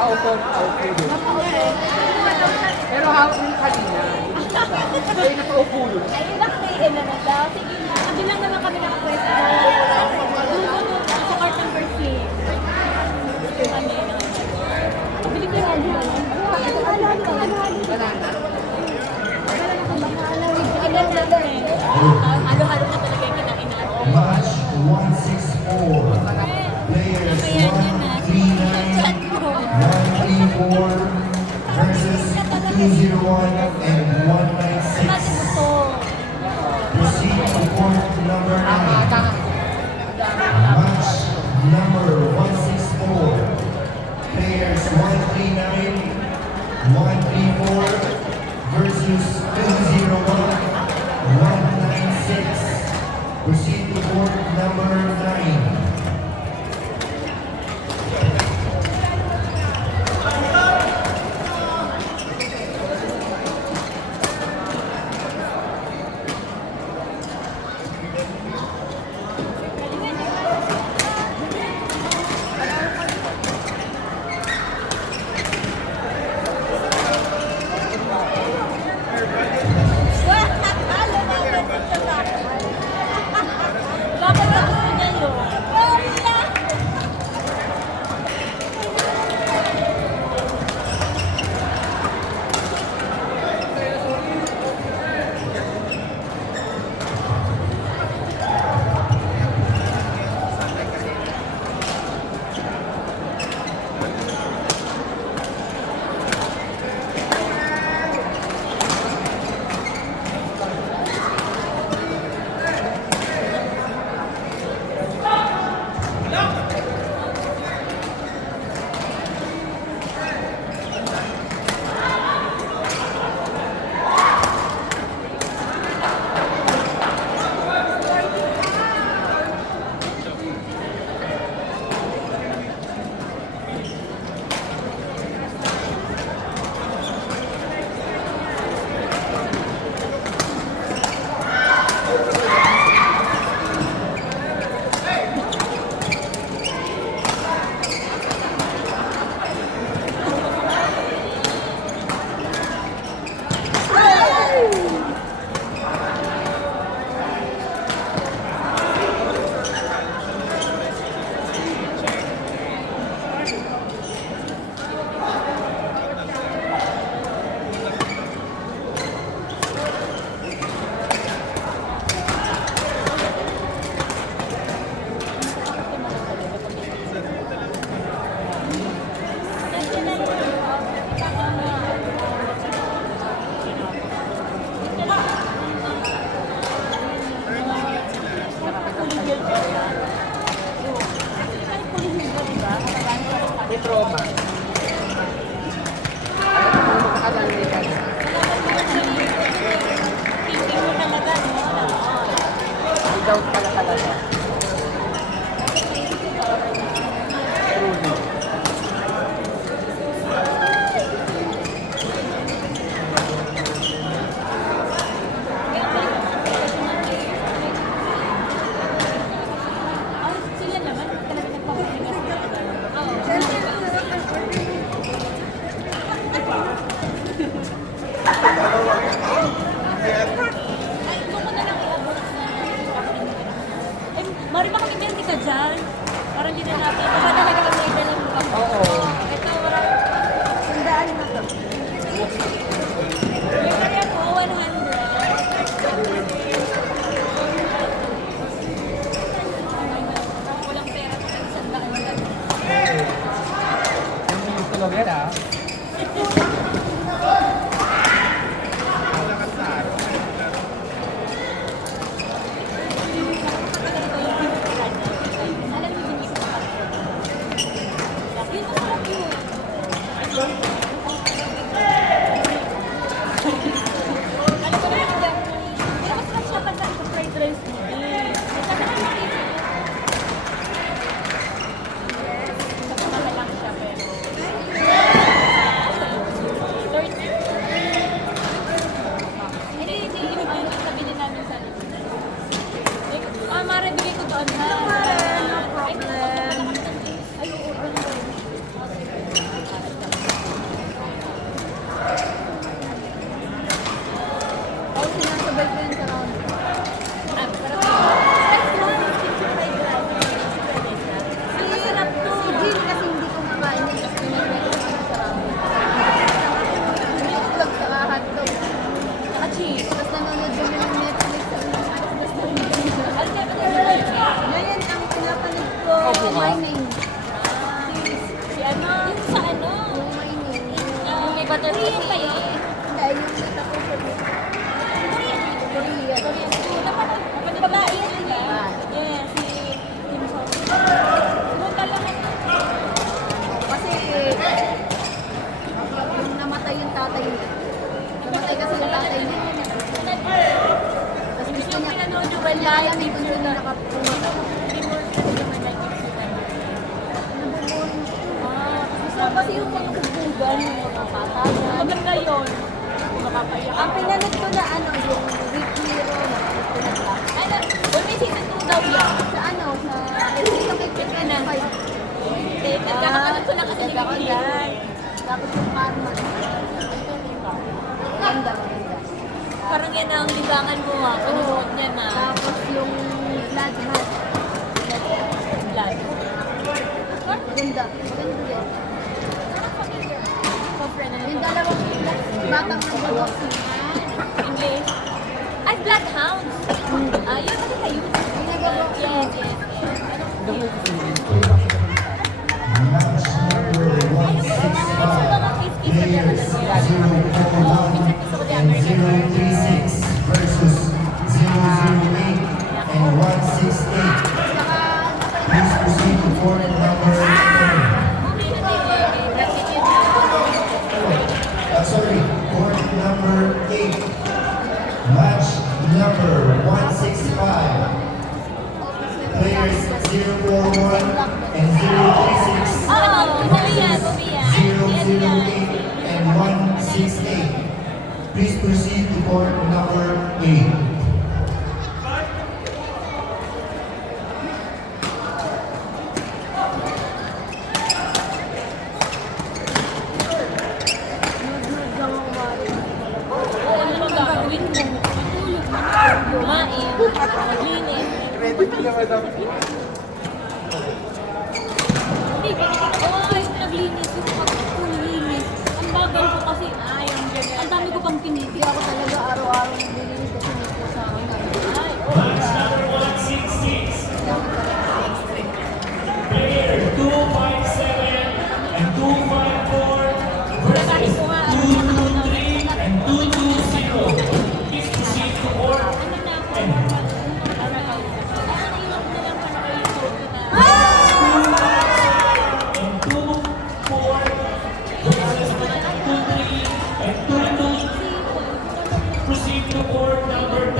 Paupo doon. Pero hawak yung kanina. Kaya nakaupo yun. Ayun lang kayo na daw. Sige na. Sabi lang naman kami nakapwesto. Doon sa cart number 6. Kami na. Bili ko yung ano. Halo-halo na talaga yung kinain natin. Match 164. Players 139, 134 versus 201 and 196. Proceed to court number 9. Match number 164. Players 139, 134 versus 201, 196. Proceed to court number 9. May trauma. Ikaw pala talaga. Truly. Sila naman, talaga nagpapahinga sila. Mari ba kami meron kita dyan? Parang hindi na natin. Baka na nagkakamayin na lang mukha. Oo. Ito, parang sandaan na to. May kaya po, 100. Walang pera pa kayo sandaan na lang. Yung tulog yan ah. Alam mo yung isa. Yun ang sarap yun. Alam ko na yung pero masarap siya pag fried rice mo. Mahal lang siya pero Ano? Yung sa ano? Yung mainit. Yung may butterfly pa yun? Dahil yung kita ko sa Korea. Korean food. Babae yan, di ba? Yes, si Kim Song. Pumunta lang ako. Kasi yung namatay yung tatay niya. Namatay kasi yung tatay niya. Tapos gusto niya, Pinanood yung well, live kaya may gusto niya nakapumunta. Hindi mo kasi naman like it sila. Gusto ko kasi yung mga kubugan, yung mga patayan. Maganda yun. Makapaiyak. Ang pinanood ko na ano, yung Rick Hero, napanood ko na lang. Ano? May season 2 daw yan. Sa ano, sa Episode of Ika na. 5. Nagkakapanood ko na kasi Ganda ko yung yan. Tapos yung Karma. Ganda, maganda. Parang yan ang libangan mo ha. Panood niya na. Tapos yung Blood Hat. Blood. Maganda. Maganda din. Friend na Yung dalawang batang nagbawas. English. Ay, Bloodhounds. Yun kasi sa YouTube. Ginagawa. Yes. Match number 165. Players 041 and 036 versus 008 and 168. Please proceed to court number 10. Sorry, court number 8. Match number 165. Players 041 and 036 Oo, movie yan. 008 and 168. Please proceed to court number 8. Ano bang gagawin mo? Matulog na. Kumain. Maglinis. Ready din naman ako. Hindi, ay, naglinis. Yung pag-linis. Ang bagal ko kasi. Ang dami ko pang Hindi pinili. ako talaga araw-araw naglilinis kasi may po sa akin. Ay, Match number 166. Player 257 and 254 kahit ko nga, 223 and 220. Please proceed to court. ano na ako? Ay, naiwan ko na lang para kayo photo na. And 24 versus 23 and 22. Proceed to court number 10.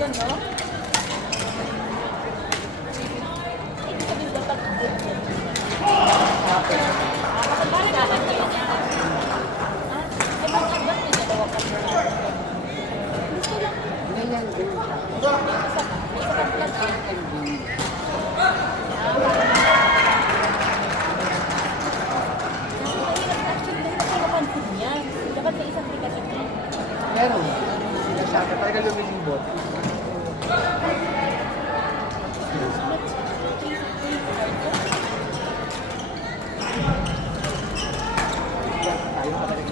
Doon, no? Ibig sabihin dapat good yun. Parang lalagay niya. Eh, bakit may dalawa ka pa? Gusto lang. Ganyan din siya. Isa ka. Isa ka plus A and B. Dapat may isang ticket ito. Meron. Sila siya. Talaga lumilibot. Tayo pa rin.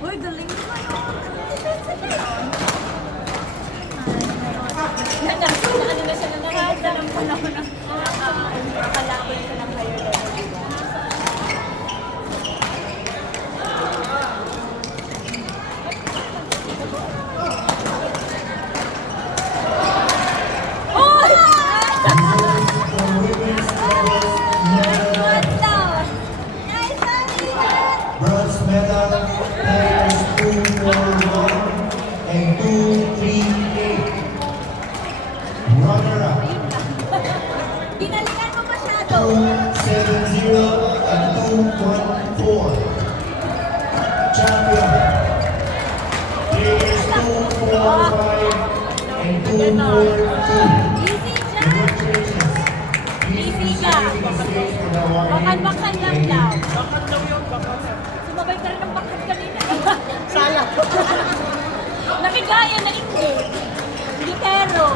Uy, galing mo yun. Ano na siya na nakakalam ko na nakakalaban siya ng higher level. Diba? Oh! What the? Nice, honey! Bronze medal players 241 and 238. Runner-up Binalingan mo masyado. 270 and 214. Champion players 245 and 242. Easy dyan. Congratulations. Please Easy be ka. seated in the stage for the awarding. Bakal-bakal lang daw. Bakit daw yun? Bakit? Sumabay ka rin ng bakal kanina. Sala. Nakigaya na hindi. Gitero.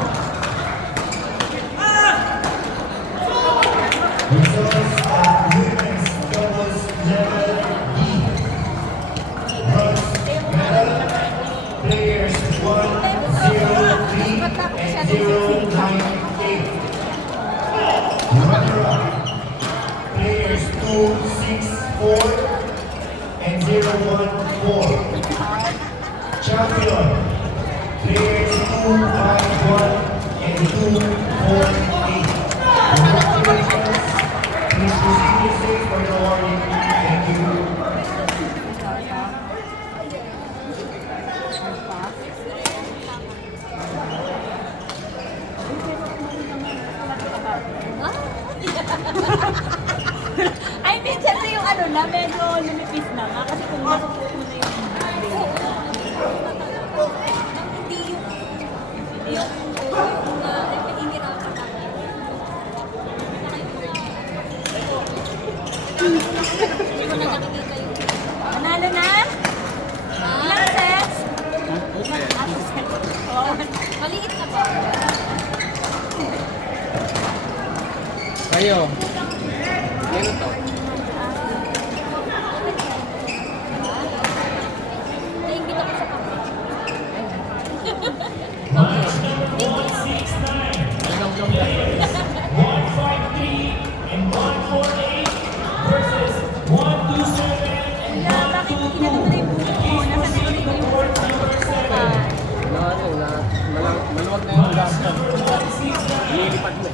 Results at women's doubles level D. Bronze medal players 103 and 098. Runner-up players 264 and 014. Champion players 251 and 248. Congratulations. Please proceed to stage for the awarding. Thank you. Ay, minsan na yung ano na, medyo lumipis na nga. Kasi kung masusuot mo na yung hindi yung nahihirapan namin. Hindi ko na nakikita yung Manalo na? Ilang sets? Ano sets? Oh, maliit na ba? Kayo. Meron to. Naimbit ako sa kapit. Match number 169, players 153 and 148 versus 127 and Kaya bakit kinatuloy yung buko mo? Nasa tuloy ko yung buko mo. Maluwag na yung ugasan. Lilipad mo.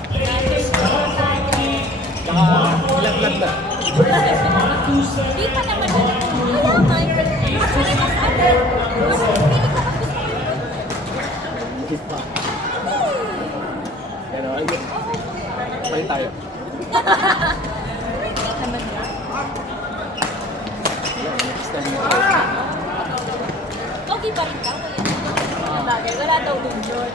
Tsaka ilaglag na. Di pa naman wala man. Actually, mas ano, mas pili ko mas gusto ko yung Hit pa. Pero ayun. Balik tayo. naman yun. Stand mo. Okay pa rin ka? Kaya bagay. Wala daw din yun.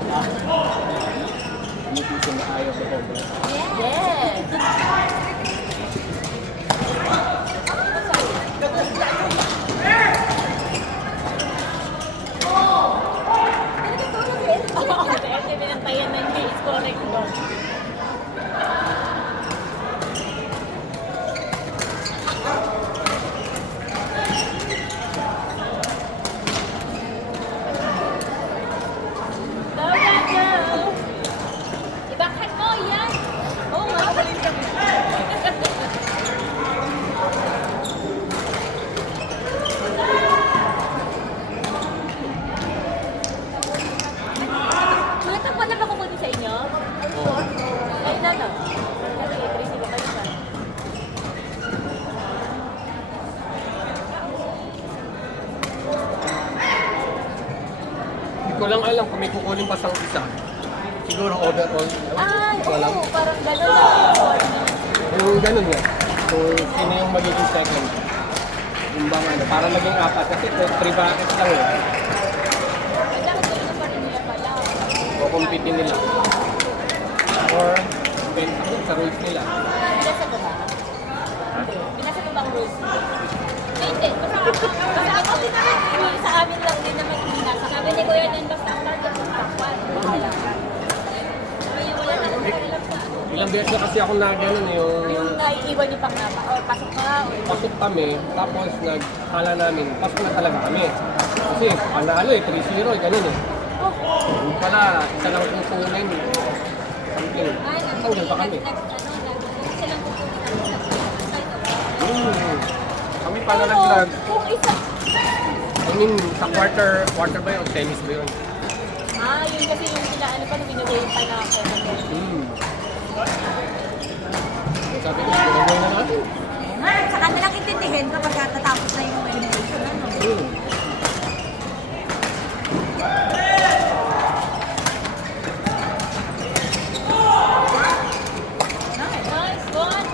Hindi ko na ayaw sa Congress. Yes! Oo, kasi pinantayan ng base correct doon. Go, go! Ibakan mo, yan! Oo nga, balik ka. Kuya, pa na ba kukunin sa inyo? Oo. Ayun na, no? Kasi i-tracy ko kayo ba? Hindi ko lang alam kung may kukunin pa sa isa. Siguro overall. Ay, Hindi ko alam. oo, parang gano'n lang. Yung ganun nga. Kung sino yung magiging second. Yung bang ano, para maging apat. Kasi 3 brackets lang eh. Ay, dapat ganun pa rin nila pala. O compete nila. Or depende sa rules nila. Binasa ko ba? Binasa ko ba ang rules? Hindi. Basta ako din naman. Sa amin lang din naman yung binasa. Sabi ni Kuya Dan, basta ang target ng takwan. Bahala ka. Sabi niya, wala na lang lang sa ano. Ilang beses na kasi ako na ganun yung Yung naiiwan niyo pang napa. O, pasok ka. O, pasok kami, tapos nagkala namin, pasok na talaga kami. Kasi panalo eh, 3-0 eh, ganun eh. Yung pala, isa lang kukunin. Something. Tanggal pa kami. silang pupunta Kami pala naglag. Kung isa. I mean, sa quarter ba yun? Tennis ba yun? Yun kasi yung ano pa, nung binigay yung pineapple. Sabi ko, ginagawa na natin. Saka na lang intindihin kapag tatapos na yung elimination. Ano? Nice one.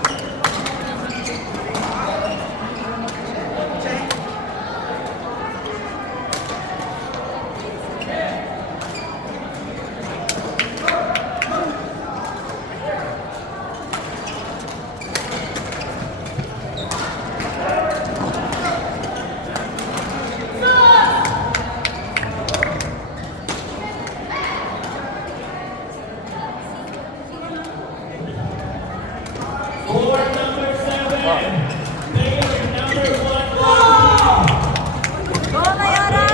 Go, Mayora!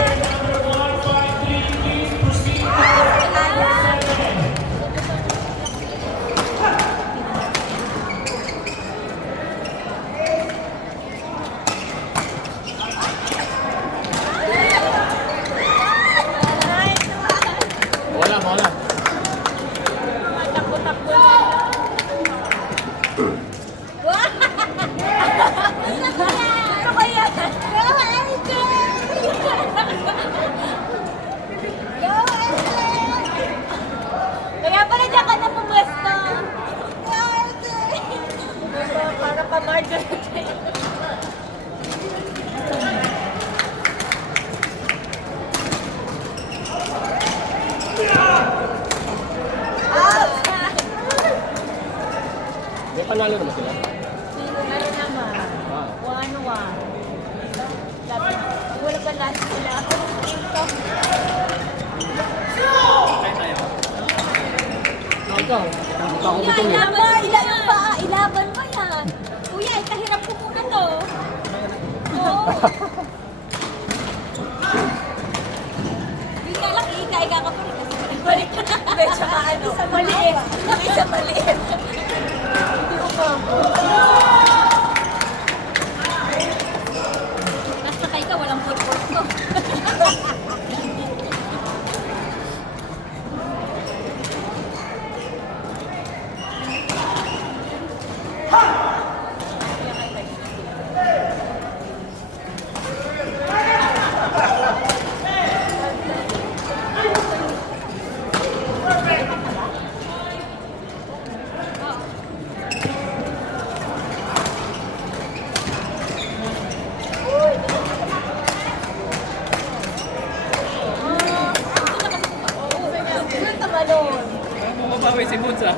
Wala. Takbo-takbo na. Ano kaya? Go, LJ! Go, LJ! Kaya pala dyan ka na pumwesto. Go, LJ! Para pa-Margaret. May panalo naman sila. Ano naman? Ah. 1-1. Wala pa lahat sila. Ikaw, ako Kuya, gutom eh. ilaban mo yan. Kuya, ikahirap ko muna to. Oo. Yun nga lang, ika ka pa rin kasi balik ka na. Medyo ano, Isa maliit. isa maliit. Hindi ko pa. Basta kay ka, walang purpose to. Uy, si Boots ah.